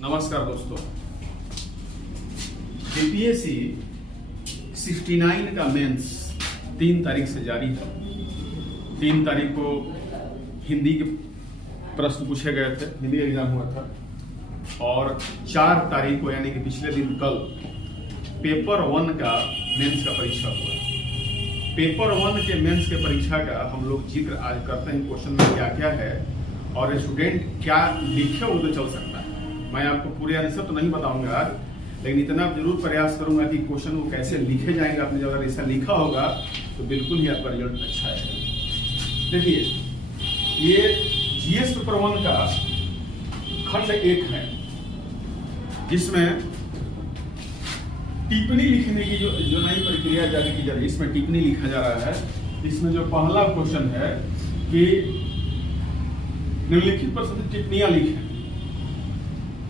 नमस्कार दोस्तों। बीपीएससी 69 का मेंस 3 तारीख से जारी है। 3 तारीख को हिंदी के प्रश्न पूछे गए थे, हिंदी एग्जाम हुआ था, और 4 तारीख को यानी कि पिछले दिन कल पेपर 1 का मेंस का परीक्षा हुआ। पेपर 1 के मेंस के परीक्षा का हम लोग जिक्र आज करते हैं। क्वेश्चन में क्या क्या है और स्टूडेंट क्या लिखे वो तो चल सकता है। मैं आपको पूरे आंसर तो नहीं बताऊंगा आज, लेकिन इतना जरूर प्रयास करूंगा कि क्वेश्चन वो कैसे लिखे जाएंगे। आपने अगर ऐसा लिखा होगा तो बिल्कुल ही आपका रिजल्ट अच्छा है। देखिए, ये जीएस पेपर 1 का खंड 1 है, जिसमें टिप्पणी लिखने की जो नई प्रक्रिया जारी की जा रही है, इसमें टिप्पणी लिखा जा रहा है। इसमें जो पहला क्वेश्चन है कि निम्नलिखित पर से टिप्पणियां लिखें।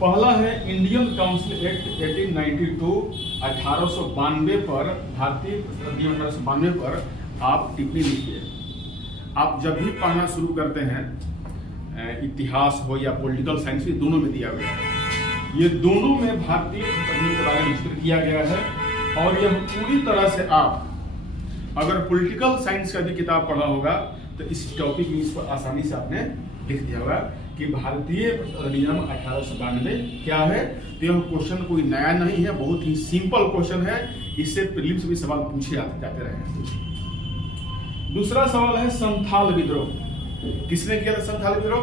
पहला है इंडियन काउंसिल एक्ट 1892 1892 पर, भारतीय अधिनियम 1892 पर आप टिप्पणी लिखिए। आप जब भी पढ़ना शुरू करते हैं, इतिहास हो या पॉलिटिकल साइंस, भी दोनों में दिया गया है। ये दोनों में भारतीय अधिनियम के बारे में विस्तृत किया गया है। और यह पूरी तरह से, आप अगर पॉलिटिकल साइंस का भी किताब पढ़ा होगा तो इस टॉपिक में इसको आसानी से आपने लिख दिया होगा कि भारतीय अधिनियम 1892 क्या है। तो यह क्वेश्चन कोई नया नहीं है, बहुत ही सिंपल क्वेश्चन है। इससे प्रीलिम्स भी सवाल पूछे जाते रहे। दूसरा सवाल है संथाल विद्रोह। किसने किया था संथाल विद्रोह?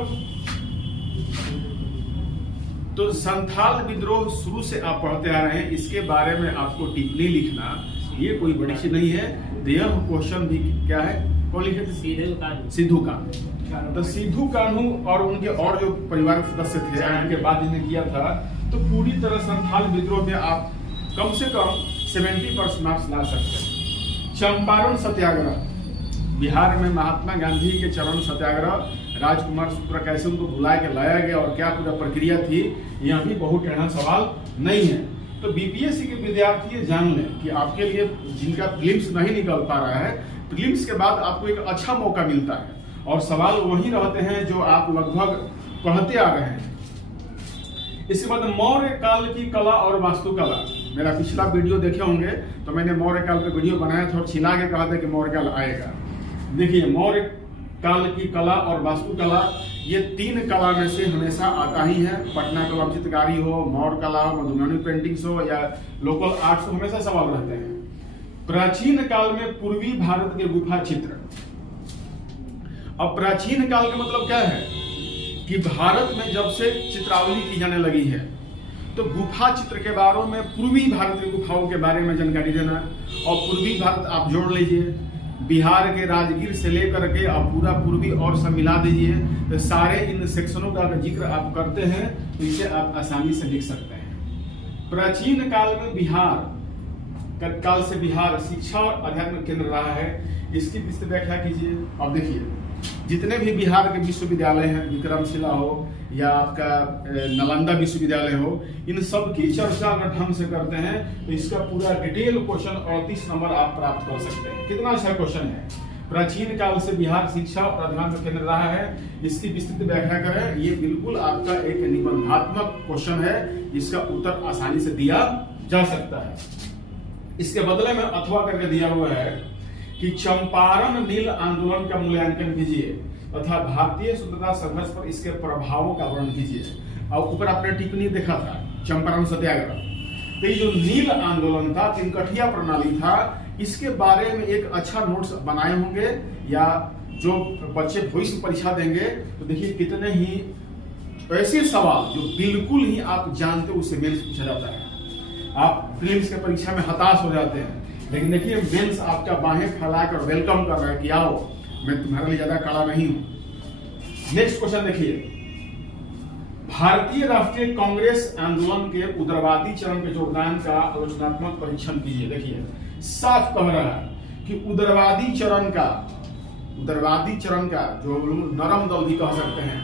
तो संथाल विद्रोह शुरू से आप पढ़ते आ रहे हैं, इसके बारे में आपको टिप्पणी लिखना ये कोई बड़ी चीज नहीं है। यह क्वेश्चन भी क्या है, कौन लिखे थे? सिद्धू कान्हू। तो सिद्धू कान्हू और उनके और जो परिवार सदस्य थे, उनके बाद जिन्हें किया था, तो पूरी तरह संथाल विद्रोह में आप कम से कम 70% मार्क्स ला सकते हैं। चंपारण सत्याग्रह, बिहार में महात्मा गांधी के चरण सत्याग्रह, राजकुमार शुक्ल कैसे उनको बुला के लाया गया और क्या पूरा प्रक्रिया थी, यह भी बहुत टेढ़ा सवाल नहीं है। तो बीपीएससी के विद्यार्थी ये जान लें कि आपके लिए जिनका प्रीलिम्स नहीं निकल पा रहा है, प्रीलिम्स के बाद आपको एक अच्छा मौका मिलता है और सवाल वही रहते हैं जो आप लगभग पढ़ते आ रहे हैं। इसके बाद मौर्य काल की कला और वास्तुकला। मेरा पिछला वीडियो देखे होंगे तो मैंने मौर्य काल पे वीडियो बनाया था और छिला के कहा था कि मौर्य काल आएगा। देखिए, मौर्य काल की कला और वास्तुकला, ये 3 कला में से हमेशा आता ही है। पटना कला चित्रकारी हो, मौर्य कला हो, मधुबनी पेंटिंग्स हो या लोकल आर्ट्स, हमेशा सवाल रहते हैं। प्राचीन काल में पूर्वी भारत के गुफा चित्र। अब प्राचीन काल का मतलब क्या है कि भारत में जब से चित्रावली की जाने लगी है, तो गुफा चित्र के बारे में, पूर्वी भारत की गुफाओं के बारे में जानकारी देना। और पूर्वी भारत आप जोड़ लीजिए, बिहार के राजगीर से लेकर के आप पूरा पूर्वी और सब मिला दीजिए, तो सारे इन सेक्शनों का जिक्र आप करते हैं, तो इसे आप आसानी से लिख सकते हैं। प्राचीन काल में बिहार काल से बिहार शिक्षा और अध्यात्म केंद्र रहा है। इसकी विस्तृत व्याख्या कीजिए। अब देखिए, जितने भी बिहार के विश्वविद्यालय हैं, विक्रमशिला हो या आपका नालंदा विश्वविद्यालय हो, इन सब की चर्चा अगर ढंग से करते हैं तो इसका पूरा डिटेल क्वेश्चन 38 नंबर आप प्राप्त कर सकते हैं। कितना अच्छा क्वेश्चन है। प्राचीन काल से बिहार शिक्षा और अध्यात्म केंद्र रहा है, इसकी विस्तृत व्याख्या करें। ये बिल्कुल आपका एक निबंधात्मक क्वेश्चन है, इसका उत्तर आसानी से दिया जा सकता है। इसके बदले में अथवा करके दिया हुआ है कि चंपारण नील आंदोलन का मूल्यांकन कीजिए तथा भारतीय स्वतंत्रता संघर्ष पर इसके प्रभावों का वर्णन कीजिए। और ऊपर आपने टिप्पणी देखा था चंपारण सत्याग्रह। तो ये जो नील आंदोलन था, तिनकठिया प्रणाली था, इसके बारे में एक अच्छा नोट्स बनाए होंगे, या जो बच्चे भविष्य परीक्षा देंगे तो देखिए कितने ही ऐसे सवाल जो बिल्कुल ही आप जानते हो उससे मेंस पूछा जाता है। आप प्रीलिम्स के परीक्षा में हताश हो जाते हैं, लेकिन देखिए मेंस आपका बाहें फैलाकर वेलकम कर रहा है कि आओ, मैं तुम्हारे लिए ज्यादा कड़ा नहीं हूं। नेक्स्ट क्वेश्चन देखिए, भारतीय राष्ट्रीय कांग्रेस आंदोलन के उग्रवादी चरण के योगदान का आलोचनात्मक परीक्षण कीजिए। देखिए, साफ कह रहा है कि उग्रवादी चरण का जो नरम दल भी कह सकते हैं,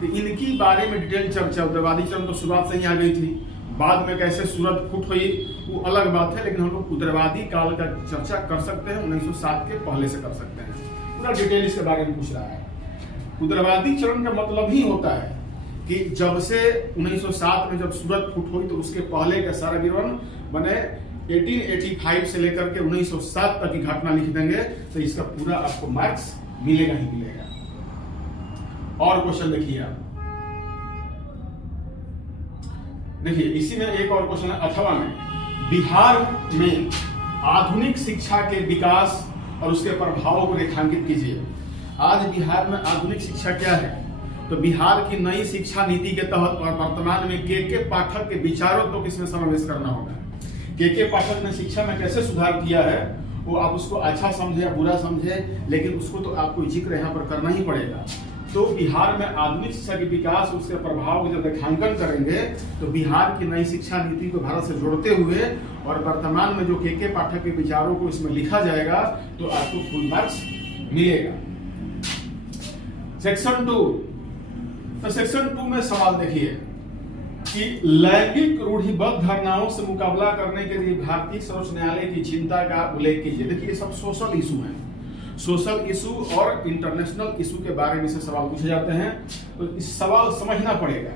तो इनकी बारे में डिटेल चर्चा। उग्रवादी चरण तो शुरुआत से ही आ गई थी, बाद में कैसे सूरत फुट हुई वो अलग बात है, लेकिन हम लोग उग्रवादी काल का चर्चा कर सकते हैं। 1907 के पहले से कर सकते हैं। पूरा डिटेल इसके बारे में पूछ रहा है। उग्रवादी चरण का मतलब ही होता है कि जब से 1907 में जब सूरत फूट हुई तो उसके पहले का सारा विवरण बने 1885 से लेकर के 1907 तक की घटना लिख देंगे तो इसका पूरा आपको मार्क्स मिलेगा ही मिलेगा। और क्वेश्चन देखिए आप, देखिए इसी में एक और क्वेश्चन है 8वां में, बिहार में आधुनिक शिक्षा के विकास और उसके प्रभावों को रेखांकित कीजिए। आज बिहार में आधुनिक शिक्षा क्या है? तो बिहार की नई शिक्षा नीति के तहत और वर्तमान में के पाठक के विचारों को किसमें समावेश करना होगा। के पाठक ने शिक्षा में कैसे सुधार किया है, वो आप उसको अच्छा समझे या बुरा समझे, लेकिन उसको तो आपको जिक्र यहाँ पर करना ही पड़ेगा। तो बिहार में आधुनिक शिक्षा के विकास उसके प्रभाव को जब रेखांकन करेंगे तो बिहार की नई शिक्षा नीति को भारत से जोड़ते हुए और वर्तमान में जो के पाठक के विचारों को इसमें लिखा जाएगा तो आपको फुल मार्क्स मिलेगा। सेक्शन 2, तो सेक्शन 2 में सवाल देखिए कि लैंगिक रूढ़िबद्ध धारणाओं से मुकाबला करने के लिए भारतीय सर्वोच्च न्यायालय की चिंता का उल्लेख कीजिए। देखिए ये सब सोशल इशू है, सोशल इशू और इंटरनेशनल इशू के बारे में से सवाल पूछे जाते हैं, तो इस सवाल समझना पड़ेगा।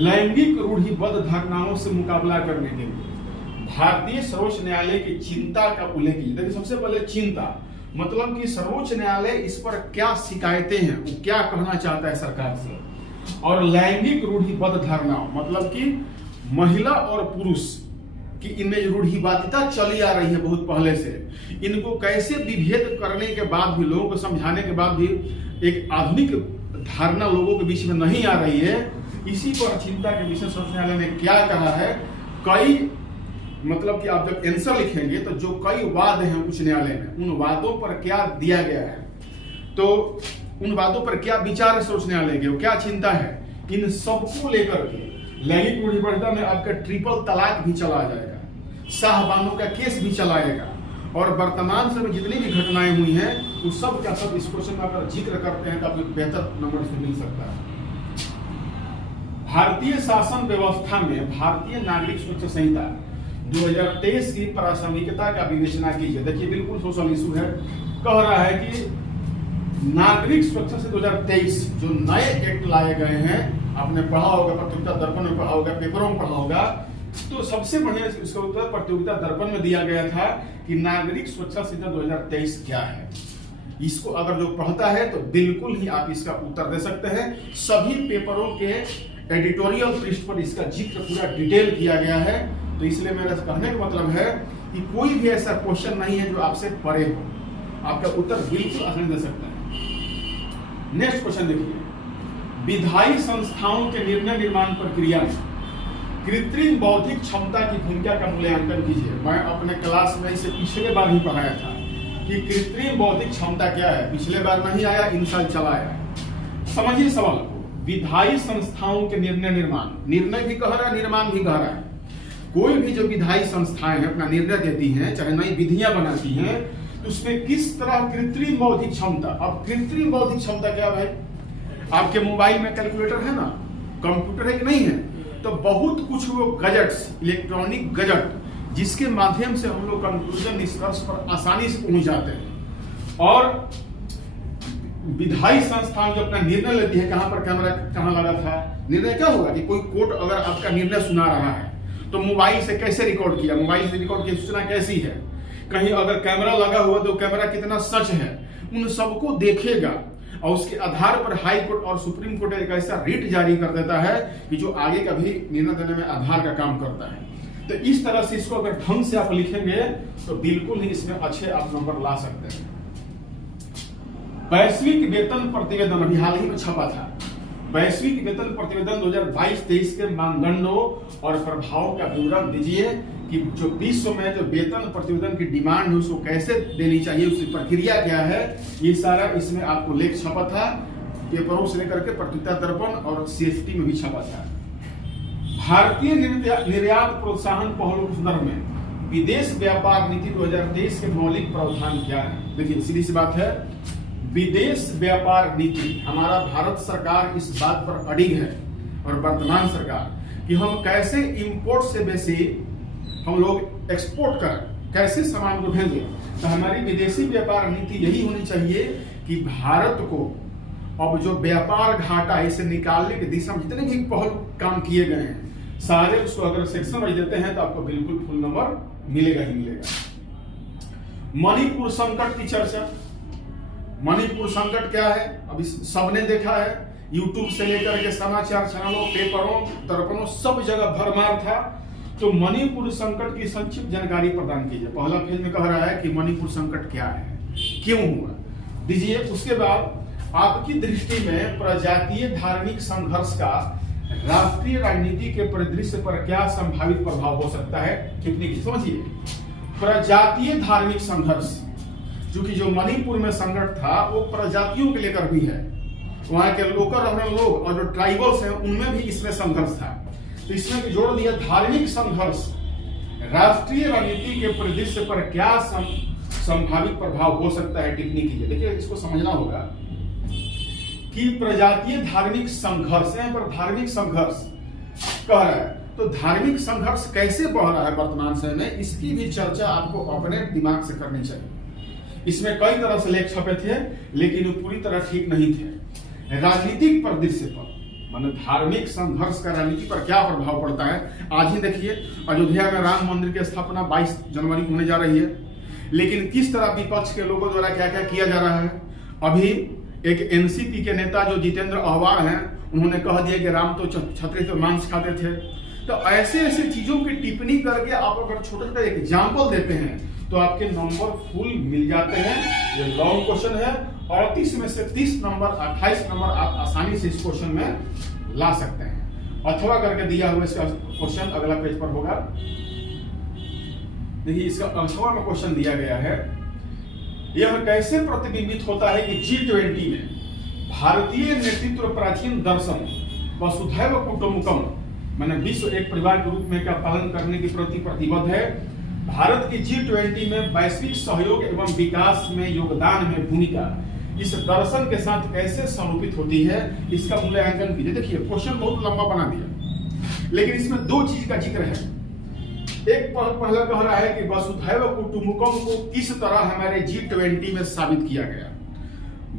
लैंगिक रूढ़िबद्ध धारणाओं से मुकाबला करने के लिए भारतीय सर्वोच्च न्यायालय की चिंता का उल्लेख कीजिए। देखिए सबसे पहले चिंता मतलब कि सर्वोच्च न्यायालय इस पर क्या शिकायतें हैं, वो क्या कहना चाहता है सरकार से। और लैंगिक रूढ़िबद्ध धारणाओं मतलब कि महिला और पुरुष कि इनमें रूढ़िवादिता चली आ रही है बहुत पहले से, इनको कैसे विभेद करने के बाद भी, लोगों को समझाने के बाद भी एक आधुनिक धारणा लोगों के बीच में नहीं आ रही है, इसी पर चिंता के विषय सर्वोच्च न्यायालय ने क्या कहा है। कई मतलब कि आप जब आंसर लिखेंगे तो जो कई वाद हैं उच्च न्यायालय में, उन वादों पर क्या दिया गया है, तो उन वादों पर क्या विचार है सर्वोच्च न्यायालय के, क्या चिंता है, इन सबको लेकर के लैंगिक रूढ़िबद्धता में आपका ट्रिपल तलाक भी चला जाएगा, शाहबानों का केस भी चलाएगा, और वर्तमान समय जितनी भी घटनाएं हुई हैं वो सब का सब इस क्वेश्चन में अगर जिक्र करते हैं तो आपको बेहतर नंबर इसमें मिल सकता है। भारतीय शासन व्यवस्था में भारतीय नागरिक सुरक्षा संहिता 2023 की प्रासंगिकता का विवेचना कीजिए। देखिए बिल्कुल सोशल इशू है, कह रहा है कि नागरिक सुरक्षा से 2023 जो नए एक्ट लाए गए हैं, आपने पढ़ा होगा, प्रतियोगिता दर्पण में पढ़ा होगा, पेपरों में पढ़ा होगा, तो सबसे बढ़िया इसका उत्तर प्रतियोगिता दर्पण में दिया गया था कि नागरिक सुरक्षा संहिता 2023 क्या है। इसको अगर जो पढ़ता है तो बिल्कुल ही आप इसका उत्तर दे सकते हैं। सभी पेपरों के एडिटोरियल पृष्ठ पर इसका जिक्र पूरा डिटेल किया गया है, तो इसलिए मेरा कहने का मतलब है कि कोई भी ऐसा क्वेश्चन नहीं है जो आपसे परे हो, आपका उत्तर बिल्कुल आसानी दे सकता है। नेक्स्ट क्वेश्चन देखिए, विधायी संस्थाओं के निर्णय निर्माण प्रक्रिया में कृत्रिम बौद्धिक क्षमता की भूमिका का मूल्यांकन कीजिए। मैं अपने क्लास में इसे पिछले बार ही पढ़ाया था कि कृत्रिम बौद्धिक क्षमता क्या है, पिछले बार नहीं आया, इन साल चला आया। समझिए सवाल को, विधायी संस्थाओं के निर्णय निर्माण, निर्णय भी कह रहा है, निर्माण भी कह रहा है। कोई भी जो विधायी संस्थाएं हैं अपना निर्णय देती हैं, चाहे नई विधियां बनाती हैं, तो उसमें किस तरह कृत्रिम बौद्धिक क्षमता। अब कृत्रिम बौद्धिक क्षमता क्या भाई, आपके मोबाइल में कैलकुलेटर है ना, कंप्यूटर है कि नहीं है, तो बहुत कुछ वो गजट्स, इलेक्ट्रॉनिक गजट जिसके माध्यम से हम लोग कंक्लूजन, निष्कर्ष पर आसानी से पहुंच जाते हैं। और विधायी संस्थान जो अपना निर्णय लेती है, कहां पर कैमरा कहां लगा था, निर्णय क्या होगा कि कोई कोर्ट अगर आपका निर्णय सुना रहा है तो मोबाइल से कैसे रिकॉर्ड किया, मोबाइल से रिकॉर्ड की सूचना कैसी है, कहीं अगर कैमरा लगा हुआ तो कैमरा कितना सच है, उन सबको देखेगा और उसके आधार पर हाई कोर्ट और सुप्रीम कोर्ट एक ऐसा रिट जारी कर देता है कि जो आगे का भी निर्णय देने में आधार का काम करता है। तो इस तरह से इसको अगर ढंग से आप लिखेंगे तो बिल्कुल ही इसमें अच्छे आप नंबर ला सकते हैं। वैश्विक वेतन प्रतिवेदन अभी हाल ही में छपा था, वैश्विक वेतन प्रतिवेदन 2022-23 के मानदंडों और प्रभाव का विवरण दीजिए कि जो विश्व में जो वेतन प्रतिवेदन की डिमांड है उसको कैसे देनी चाहिए, उसकी प्रक्रिया क्या है, ये सारा इसमें आपको लेख छपा था, पेपरों से लेकर के प्रतियोगिता दर्पण और CFT में भी छपा था। भारतीय निर्यात प्रोत्साहन पहलों के संदर्भ में विदेश व्यापार नीति 2023 के मौलिक प्रावधान क्या है। देखिए सीधी सी बात है, विदेश व्यापार नीति, हमारा भारत सरकार इस बात पर अडिग है और वर्तमान सरकार कि हम कैसे इंपोर्ट से बेसी हम लोग एक्सपोर्ट करें, कैसे सामान को भेजें। तो हमारी विदेशी व्यापार नीति यही होनी चाहिए कि भारत को अब जो व्यापार घाटा है इसे निकालने की दिशा में जितने भी पहल काम किए गए हैं सारे उसको अगर सेक्शन वाइज देते हैं तो आपको बिल्कुल फुल नंबर मिलेगा ही मिलेगा। मणिपुर संकट की चर्चा। मणिपुर संकट क्या है, अभी सबने देखा है, यूट्यूब से लेकर के समाचार चैनलों, पेपरों, दर्पणों सब जगह भरमार था। तो मणिपुर संकट की संक्षिप्त जानकारी प्रदान कीजिए। पहला फेज में कह रहा है कि मणिपुर संकट क्या है, क्यों हुआ, दीजिए। उसके बाद आपकी दृष्टि में प्रजातीय धार्मिक संघर्ष का राष्ट्रीय राजनीति के परिदृश्य पर क्या संभावित प्रभाव हो सकता है, टिप्पणी समझिए। प्रजातीय धार्मिक संघर्ष, क्योंकि जो मणिपुर में संकट था वो प्रजातियों के लेकर भी है, वहां के लोकल रहने लोग और जो ट्राइबल्स हैं उनमें भी इसमें संघर्ष था। तो इसमें भी जोड़ दिया धार्मिक संघर्ष राष्ट्रीय राजनीति के परिदृश्य पर क्या संभावित प्रभाव हो सकता है, टिप्पणी कीजिए। देखिए इसको समझना होगा कि प्रजातीय धार्मिक संघर्ष, यहाँ पर धार्मिक संघर्ष कह रहा है, तो धार्मिक संघर्ष कैसे बढ़ रहा है वर्तमान समय में, इसकी भी चर्चा आपको अपने दिमाग से करनी चाहिए। इसमें कई तरह से लेख छपे थे लेकिन वो पूरी तरह ठीक नहीं थे। राजनीतिक परिदृश्य पर माने धार्मिक संघर्ष का राजनीति पर क्या प्रभाव पड़ता है, आज ही देखिए अयोध्या में राम मंदिर की स्थापना 22 जनवरी को होने जा रही है, लेकिन किस तरह विपक्ष के लोगों द्वारा क्या क्या किया जा रहा है। अभी एक एनसीपी के नेता जो जितेंद्र अहवाल हैं, उन्होंने कह दिया कि राम तो छतरी से मांस खाते थे। तो ऐसे ऐसे चीजों की टिप्पणी करके आप अगर छोटे छोटे एग्जाम्पल देते हैं तो आपके नंबर फुल मिल जाते हैं। ये लॉन्ग क्वेश्चन है, 38 में से 30 नंबर 28 नंबर आप आसानी से इस क्वेश्चन में ला सकते हैं। अथवा करके दिया हुआ इसका क्वेश्चन अगला पेज पर होगा। देखिए इसका अथवा में क्वेश्चन दिया गया है, यह कैसे प्रतिबिंबित होता है कि G20 में भारतीय नेतृत्व प्राचीन दर्शन वसुधैव कुटुंबकम माने विश्व एक परिवार के रूप में का पालन करने के प्रति प्रतिबद्ध है। भारत की G20 में वैश्विक सहयोग एवं विकास में योगदान में भूमिका इस दर्शन के साथ कैसे समर्पित होती है, इसका मूल्यांकन कीजिए। देखिए क्वेश्चन बहुत लंबा बना दिया लेकिन इसमें दो चीज का जिक्र है। एक पहला कह रहा है कि वसुधैव कुटुंबकम को किस तरह हमारे G20 में साबित किया गया।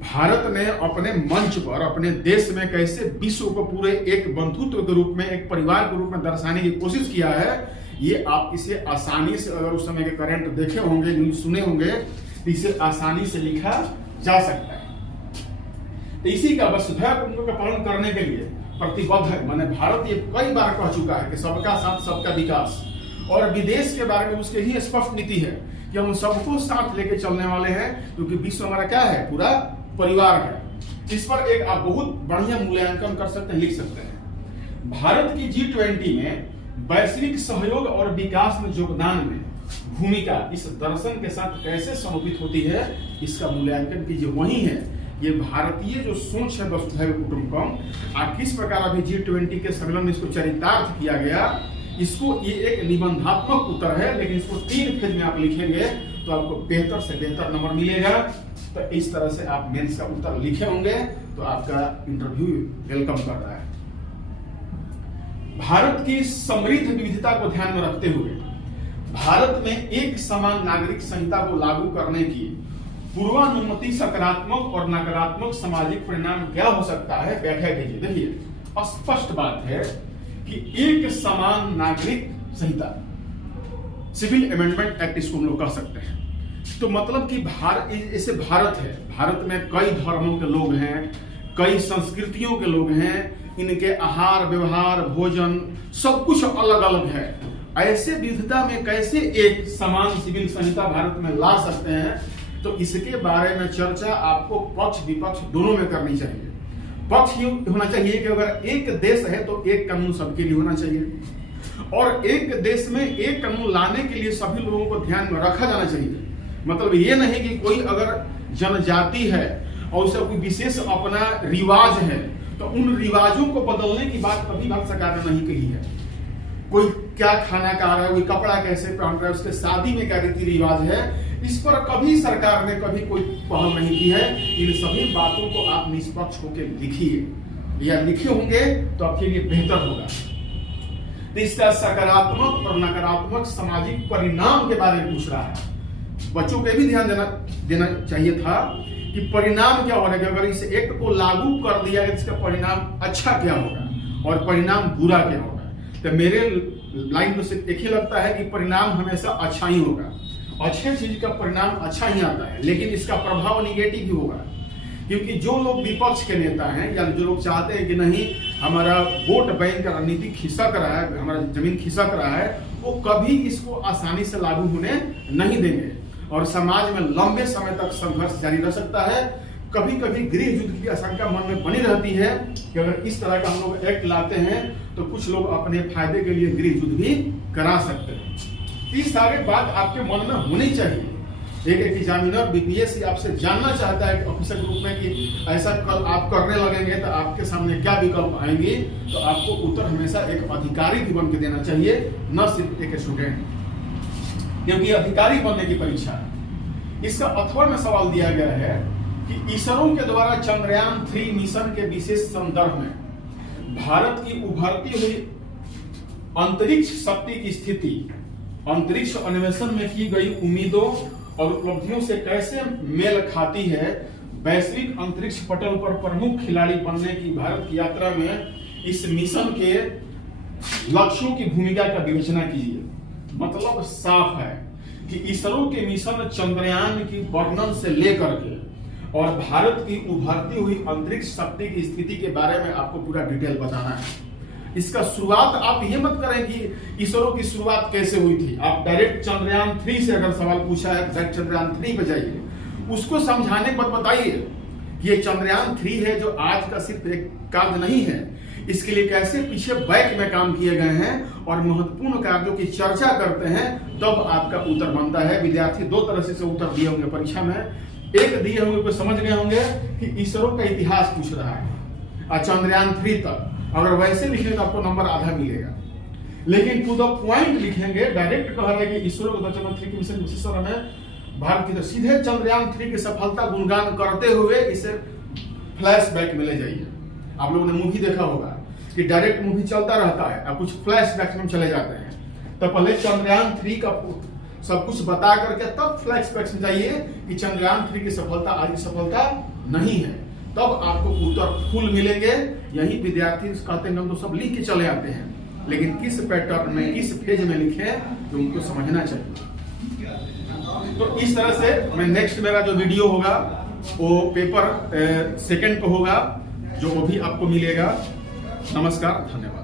भारत ने अपने मंच पर अपने देश में कैसे विश्व को पूरे एक बंधुत्व के रूप में, एक परिवार के रूप में दर्शाने की कोशिश किया है, ये आप इसे आसानी से अगर उस समय के करंट देखे होंगे, न्यूज सुने होंगे, तो इसे आसानी से लिखा जा सकता है। तो इसी का वसुधैव कुटुंबकम का पालन करने के लिए प्रतिबद्ध है। माने भारत ये कई बार कह चुका है कि सबका साथ सबका विकास, और विदेश के बारे में उसके ही स्पष्ट नीति है कि हम सबको साथ लेके चलने वाले हैं, क्योंकि विश्व हमारा क्या है, पूरा परिवार है। इस पर एक आप बहुत बढ़िया मूल्यांकन कर सकते हैं, लिख सकते हैं। भारत की G20 में वैश्विक सहयोग और विकास में योगदान में भूमिका इस दर्शन के साथ कैसे समर्पित होती है, इसका मूल्यांकन कीजिए। वही है ये भारतीय जो सोच है वसुधैव कुटुंबकम, और किस प्रकार अभी G20 के सम्मेलन में इसको चरितार्थ किया गया, इसको ये एक निबंधात्मक उत्तर है, लेकिन इसको 3 फेज में आप लिखेंगे तो आपको बेहतर से बेहतर नंबर मिलेगा। तो इस तरह से आप मेंस का उत्तर लिखे होंगे तो आपका इंटरव्यू वेलकम कर रहा है। भारत की समृद्ध विविधता को ध्यान में रखते हुए भारत में एक समान नागरिक संहिता को लागू करने की पूर्वानुमति सकारात्मक और नकारात्मक सामाजिक परिणाम क्या हो सकता है, व्याख्या कीजिए। देखिए स्पष्ट बात है कि एक समान नागरिक संहिता, सिविल अमेंडमेंट एक्ट इसको हम लोग कह सकते हैं। तो मतलब कि भारत ऐसे भारत है, भारत में कई धर्मों के लोग हैं, कई संस्कृतियों के लोग हैं, इनके आहार व्यवहार भोजन सब कुछ अलग अलग है। ऐसे विविधता में कैसे एक समान सिविल संहिता भारत में ला सकते हैं, तो इसके बारे में चर्चा आपको पक्ष विपक्ष दोनों में करनी चाहिए। पक्ष ये होना चाहिए कि अगर एक देश है तो एक कानून सबके लिए होना चाहिए, और एक देश में एक कानून लाने के लिए सभी लोगों को ध्यान में रखा जाना चाहिए। मतलब ये नहीं कि कोई अगर जनजाति है और उसका कोई विशेष अपना रिवाज है तो उन रिवाजों को बदलने की बात कभी भारत सरकार ने नहीं कही है। कोई क्या खाना खा रहा है, कोई कपड़ा कैसे पहन रहा है, उसके शादी में क्या रीति रिवाज है, इस पर कभी सरकार ने कभी कोई पहल नहीं की है। इन सभी बातों को आप निष्पक्ष होकर लिखिए, या लिखे होंगे तो आपके लिए बेहतर होगा। तो इसका सकारात्मक और नकारात्मक सामाजिक परिणाम के बारे में पूछ रहा है। बच्चों पे भी ध्यान देना चाहिए था कि परिणाम क्या होगा, कि अगर इस एक्ट को लागू कर दिया है इसका परिणाम अच्छा क्या होगा और परिणाम बुरा क्या होगा। तो मेरे लाइन में सिर्फ एक ही लगता है कि परिणाम हमेशा अच्छा ही होगा, अच्छे चीज का परिणाम अच्छा ही आता है, लेकिन इसका प्रभाव निगेटिव ही होगा। क्योंकि जो लोग विपक्ष के नेता हैं या जो लोग चाहते हैं कि नहीं हमारा वोट बैंक का राजनीति खिसक रहा है, हमारा जमीन खिसक रहा है, वो कभी इसको आसानी से लागू होने नहीं देंगे और समाज में लंबे समय तक संघर्ष जारी रह सकता है। कभी कभी गृह युद्ध की आशंका मन में बनी रहती है कि अगर इस तरह का हम लोग एक्ट लाते हैं तो कुछ लोग अपने फायदे के लिए गृह युद्ध भी करा सकते हैं। ये सारे बात आपके मन में होनी चाहिए। एक एग्जामिनर बीपीएससी आपसे जानना चाहता है ऑफिसर के रूप में कि ऐसा कल आप करने लगेंगे तो आपके सामने क्या विकल्प आएंगे, तो आपको उत्तर हमेशा एक अधिकारी भी बन के देना चाहिए, न सिर्फ एक स्टूडेंट, क्योंकि अधिकारी बनने की परीक्षा है। इसका अथवा में सवाल दिया गया है कि इसरो के द्वारा चंद्रयान 3 मिशन के विशेष संदर्भ में भारत की उभरती हुई अंतरिक्ष शक्ति की स्थिति अंतरिक्ष अन्वेषण में की गई उम्मीदों और उपलब्धियों से कैसे मेल खाती है। वैश्विक अंतरिक्ष पटल पर प्रमुख खिलाड़ी बनने की भारत की यात्रा में इस मिशन के लक्ष्यों की भूमिका का विवेचना कीजिए। मतलब साफ है कि इसरो के मिशन चंद्रयान की वर्णन से लेकर के और भारत की उभरती हुई अंतरिक्ष शक्ति की स्थिति के बारे में आपको पूरा डिटेल बताना है। इसका शुरुआत आप ये मत करें कि इसरो की शुरुआत कैसे हुई थी। आप डायरेक्ट चंद्रयान 3 से अगर सवाल पूछा है डायरेक्ट चंद्रयान 3 पे जाइए, उसको समझाने के बाद बताइए ये चंद्रयान 3 है जो आज का सिर्फ एक कार्य नहीं है, इसके लिए कैसे पीछे बैक में काम किए गए हैं और महत्वपूर्ण कार्यों की चर्चा करते हैं, तब आपका उत्तर बनता है। विद्यार्थी दो तरह से उत्तर दिए होंगे परीक्षा में, एक दिए होंगे को समझ गए होंगे कि इसरो का इतिहास पूछ रहा है और चंद्रयान 3 तक, अगर वैसे लिखेंगे तो आपको नंबर आधा मिलेगा। लेकिन टू द पॉइंट लिखेंगे, डायरेक्ट कह रहे हैं कि इसरो के चंद्रयान 3 के मिशन विशेष में भारत की, तो सीधे चंद्रयान 3 की सफलता गुणगान करते हुए इसे फ्लैशबैक में ले जाइए। आप लोगों ने मूवी देखा होगा कि डायरेक्ट मूवी चलता रहता है और कुछ फ्लैशबैक में चले जाते हैं, तो पहले चंद्रयान 3 का सब कुछ बता करके तब फ्लैशबैक में जाइए कि चंद्रयान 3 की सफलता आज की सफलता नहीं है, तब आपको उत्तर फुल मिलेंगे। यही विद्यार्थी कहते हैं हम तो सब लिख के चले आते हैं, लेकिन किस पैटर्न में किस पेज में लिखे तो उनको समझना चाहिए। तो इस तरह से मैं नेक्स्ट मेरा जो वीडियो होगा वो पेपर सेकंड को होगा, जो वो भी आपको मिलेगा। नमस्कार, धन्यवाद।